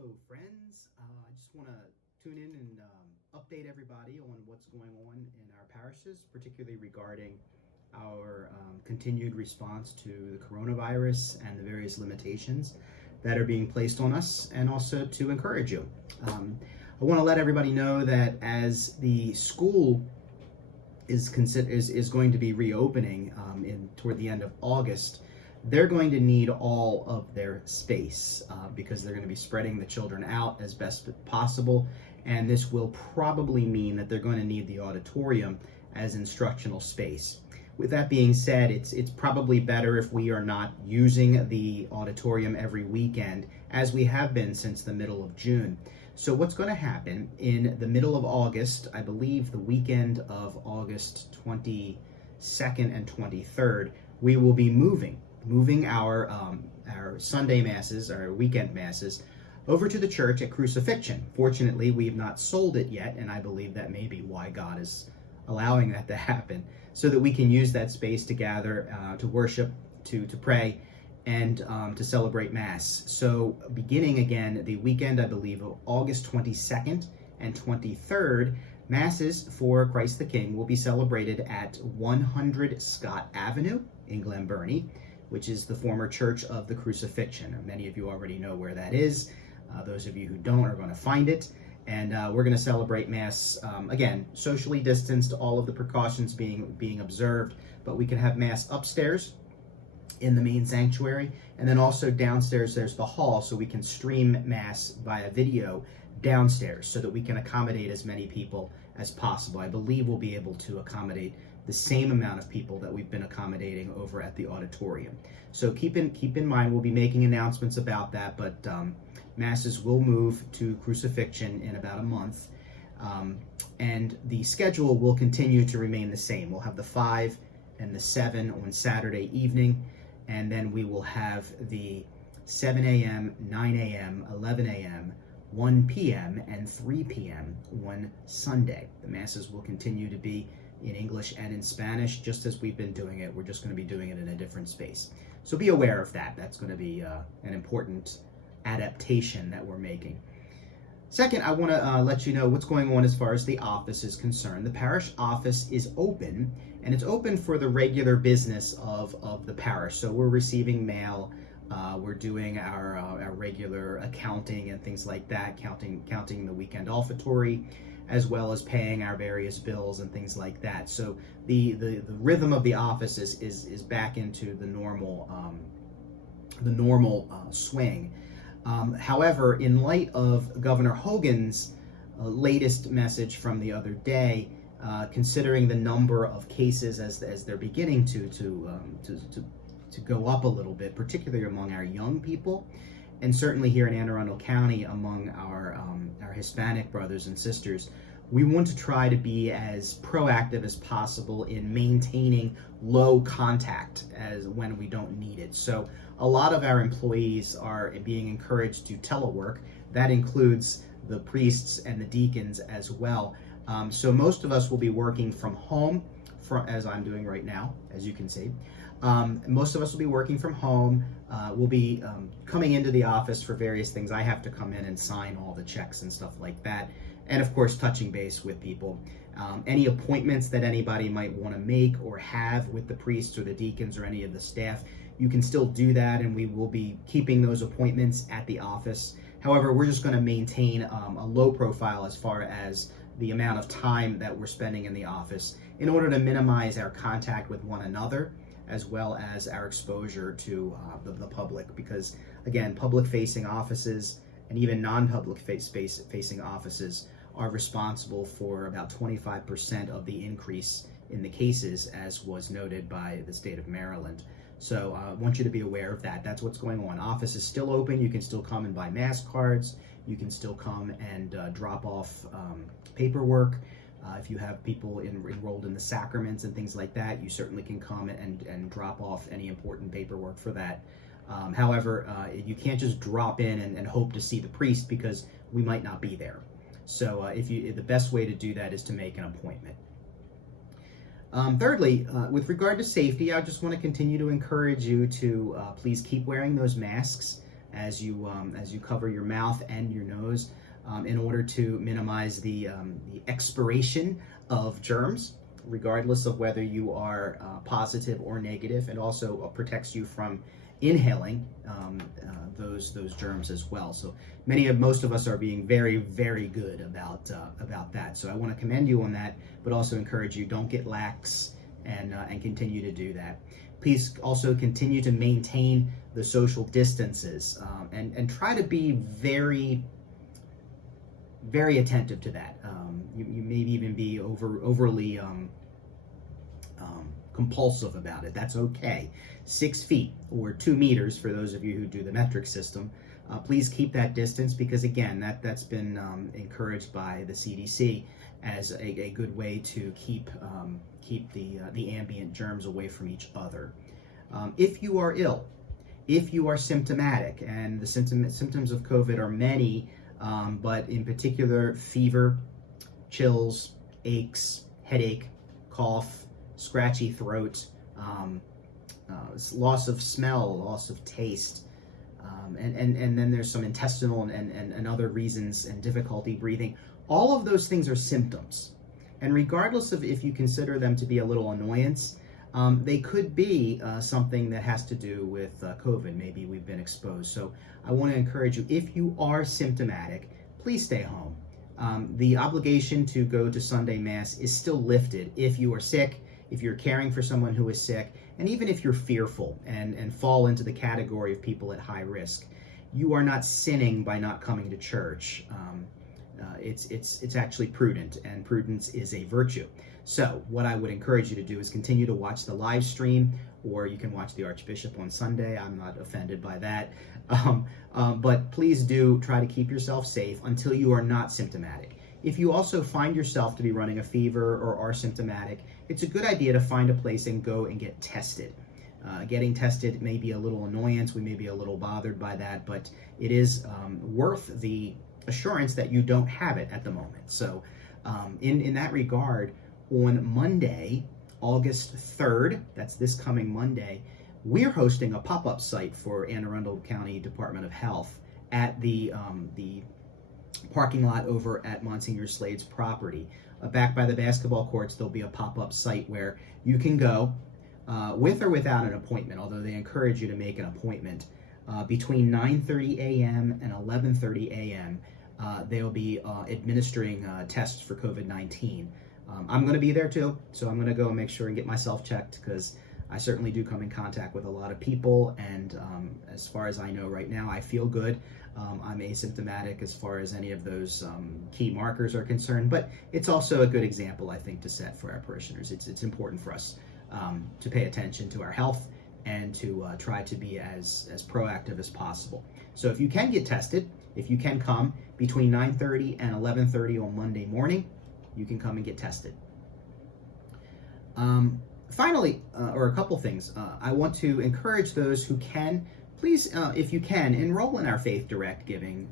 Hello, friends. I just want to tune in and update everybody on what's going on in our parishes, particularly regarding our continued response to the coronavirus and the various limitations that are being placed on us, and also to encourage you. I want to let everybody know that as the school is going to be reopening toward the end of August, they're going to need all of their space because they're going to be spreading the children out as best possible, and this will probably mean that they're going to need the auditorium as instructional space. With that being said, it's probably better if we are not using the auditorium every weekend as we have been since the middle of June. So what's going to happen in the middle of August, I believe the weekend of August 22nd and 23rd, we will be moving our Sunday masses, our weekend masses, over to the church at CRUCIFIXION. Fortunately, we've not sold it yet, and I believe that may be why God is allowing that to happen, so that we can use that space to gather, to worship, to pray, and to celebrate Mass. So beginning again the weekend, I believe, of August 22nd and 23rd, Masses for Christ the King will be celebrated at 100 Scott Avenue in Glen, Burnie, which is the former Church of the Crucifixion. Many of you already know where that is. Those of you who don't are going to find it. And we're going to celebrate Mass, again, socially distanced, all of the precautions being observed, but we can have Mass upstairs in the main sanctuary, and then also downstairs there's the hall, so we can stream Mass via video downstairs so that we can accommodate as many people as possible. I believe we'll be able to accommodate the same amount of people that we've been accommodating over at the auditorium. So keep in mind, we'll be making announcements about that, but Masses will move to Crucifixion in about a month, and the schedule will continue to remain the same. We'll have the 5 and the 7 on Saturday evening, and then we will have the 7 a.m., 9 a.m., 11 a.m., 1 p.m., and 3 p.m. on Sunday. The Masses will continue to be in English and in Spanish, just as we've been doing it. We're just going to be doing it in a different space. So be aware of that. That's going to be an important adaptation that we're making. Second, I want to let you know what's going on as far as the office is concerned. The parish office is open, and it's open for the regular business of the parish. So we're receiving mail, we're doing our regular accounting and things like that, counting the weekend offertory, as well as paying our various bills and things like that. So the rhythm of the office is back into the normal swing. However, in light of Governor Hogan's latest message from the other day, considering the number of cases as they're beginning to go up a little bit, particularly among our young people, and certainly here in Anne Arundel County among our Hispanic brothers and sisters, we want to try to be as proactive as possible in maintaining low contact as when we don't need it. So a lot of our employees are being encouraged to telework. That includes the priests and the deacons as well. So most of us will be working from home, as I'm doing right now, as you can see. Most of us will be working from home. We'll be coming into the office for various things. I have to come in and sign all the checks and stuff like that. And of course, touching base with people. Any appointments that anybody might want to make or have with the priests or the deacons or any of the staff, you can still do that, and we will be keeping those appointments at the office. However, we're just going to maintain a low profile as far as the amount of time that we're spending in the office in order to minimize our contact with one another, as well as our exposure to the public. Because again, public-facing offices and even non-public facing offices are responsible for about 25% of the increase in the cases, as was noted by the state of Maryland. So I want you to be aware of that. That's what's going on. Office is still open. You can still come and buy Mass cards. You can still come and drop off paperwork. If you have people enrolled in the sacraments and things like that, you certainly can come and drop off any important paperwork for that. However, you can't just drop in and hope to see the priest, because we might not be there. So the best way to do that is to make an appointment. Thirdly, with regard to safety, I just want to continue to encourage you to please keep wearing those masks. as you cover your mouth and your nose in order to minimize the expiration of germs, regardless of whether you are positive or negative, and also protects you from inhaling those germs as well. So most of us are being very, very good about that. So I want to commend you on that, but also encourage you, don't get lax and continue to do that. Please also continue to maintain the social distances and try to be very, very attentive to that. You maybe even be overly compulsive about it. That's okay. 6 feet or 2 meters for those of you who do the metric system. Please keep that distance, because again, that's been encouraged by the CDC as a good way to keep the ambient germs away from each other. If you are ill, if you are symptomatic, and the symptoms of COVID are many, but in particular fever, chills, aches, headache, cough, scratchy throat, loss of smell, loss of taste, and then there's some intestinal and other reasons, and difficulty breathing. All of those things are symptoms. And regardless of if you consider them to be a little annoyance, they could be something that has to do with COVID. Maybe we've been exposed. So I want to encourage you, if you are symptomatic, please stay home. The obligation to go to Sunday Mass is still lifted if you are sick, if you're caring for someone who is sick, and even if you're fearful and fall into the category of people at high risk. You are not sinning by not coming to church. It's actually prudent, and prudence is a virtue. So what I would encourage you to do is continue to watch the live stream, or you can watch the Archbishop on Sunday. I'm not offended by that. But please do try to keep yourself safe until you are not symptomatic. If you also find yourself to be running a fever or are symptomatic, it's a good idea to find a place and go and get tested. Getting tested may be a little annoyance. We may be a little bothered by that, but it is worth the assurance that you don't have it at the moment. So in that regard, on Monday, August 3rd, that's this coming Monday, we're hosting a pop-up site for Anne Arundel County Department of Health at the parking lot over at Monsignor Slade's property. Back by the basketball courts, there'll be a pop-up site where you can go with or without an appointment, although they encourage you to make an appointment. Between 9:30 a.m. and 11:30 a.m., they'll be administering tests for COVID-19. I'm going to be there too, so I'm going to go and make sure and get myself checked, because I certainly do come in contact with a lot of people, and as far as I know right now, I feel good. I'm asymptomatic as far as any of those key markers are concerned, but it's also a good example, I think, to set for our parishioners. It's important for us to pay attention to our health and to try to be as proactive as possible. So if you can get tested, if you can come between 9:30 and 11:30 on Monday morning, you can come and get tested. Finally, or a couple things, I want to encourage those who can, please, if you can, enroll in our Faith Direct Giving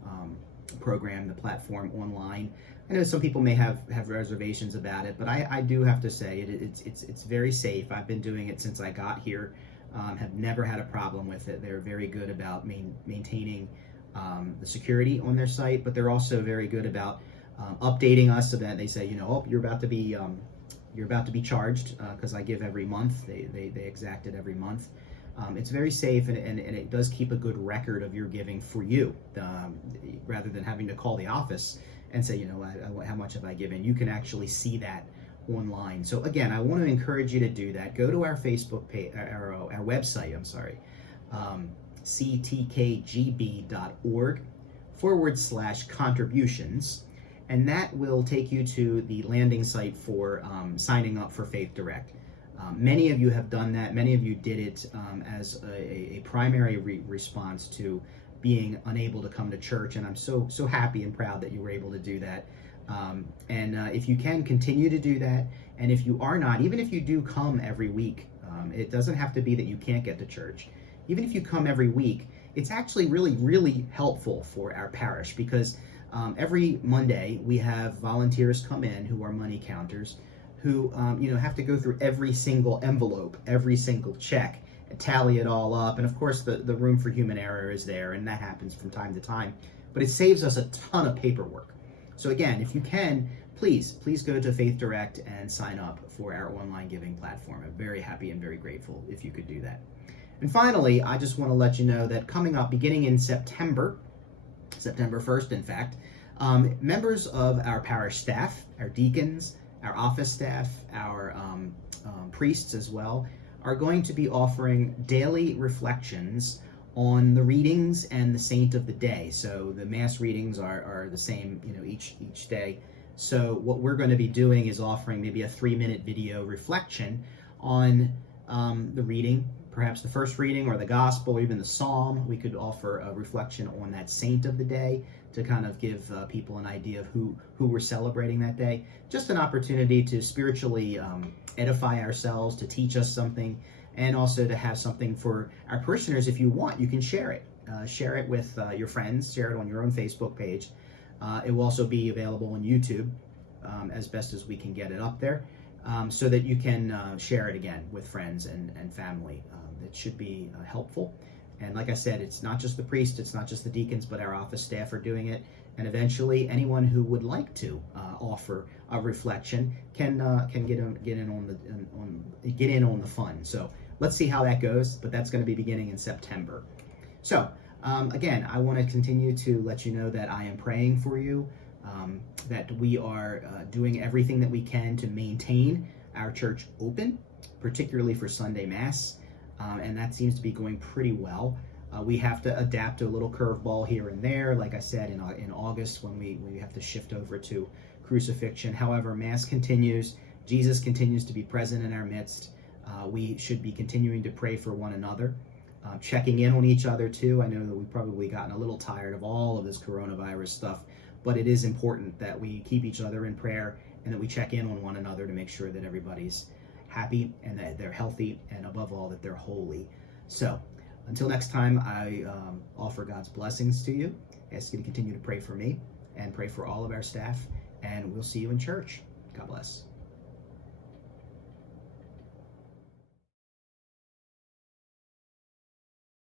program, the platform online. I know some people may have reservations about it, but I do have to say it's very safe. I've been doing it since I got here, have never had a problem with it. They're very good about maintaining the security on their site, but they're also very good about updating us so that they say, oh, you're about to be charged, because I give every month. They exact it every month. It's very safe, and it does keep a good record of your giving for you, rather than having to call the office and say, how much have I given? You can actually see that online. So again, I want to encourage you to do that. Go to our Facebook page, our website, ctkgb.org/contributions. And that will take you to the landing site for signing up for Faith Direct. Many of you have done that. Many of you did it as a primary response to being unable to come to church, and I'm so happy and proud that you were able to do that. If you can, continue to do that. And if you are not, even if you do come every week, it doesn't have to be that you can't get to church. Even if you come every week, it's actually really, really helpful for our parish, because every Monday we have volunteers come in who are money counters, who have to go through every single envelope, every single check, tally it all up. And of course, the room for human error is there, and that happens from time to time. But it saves us a ton of paperwork. So again, if you can, please go to Faith Direct and sign up for our online giving platform. I'm very happy and very grateful if you could do that. And finally, I just want to let you know that coming up, beginning in September 1st, in fact, members of our parish staff, our deacons, our office staff, our priests as well, are going to be offering daily reflections on the readings and the saint of the day. So the mass readings are the same, each day. So what we're going to be doing is offering maybe a 3-minute video reflection on the reading, perhaps the first reading or the gospel or even the psalm. We could offer a reflection on that saint of the day to kind of give people an idea of who we're celebrating that day. Just an opportunity to spiritually edify ourselves, to teach us something, and also to have something for our parishioners. If you want, you can share it. Share it with your friends, share it on your own Facebook page. It will also be available on YouTube as best as we can get it up there, so that you can share it again with friends and family. It should be helpful. And like I said, it's not just the priest, it's not just the deacons, but our office staff are doing it. And eventually, anyone who would like to offer a reflection can get in on the fun. So let's see how that goes. But that's going to be beginning in September. So again, I want to continue to let you know that I am praying for you, that we are doing everything that we can to maintain our church open, particularly for Sunday Mass. And that seems to be going pretty well. We have to adapt to a little curveball here and there, like I said, in August when we have to shift over to crucifixion. However, Mass continues. Jesus continues to be present in our midst. We should be continuing to pray for one another, checking in on each other too. I know that we've probably gotten a little tired of all of this coronavirus stuff, but it is important that we keep each other in prayer and that we check in on one another to make sure that everybody's happy and that they're healthy, and above all that they're holy. So until next time, I offer God's blessings to you. I ask you to continue to pray for me and pray for all of our staff, and we'll see you in church. God bless.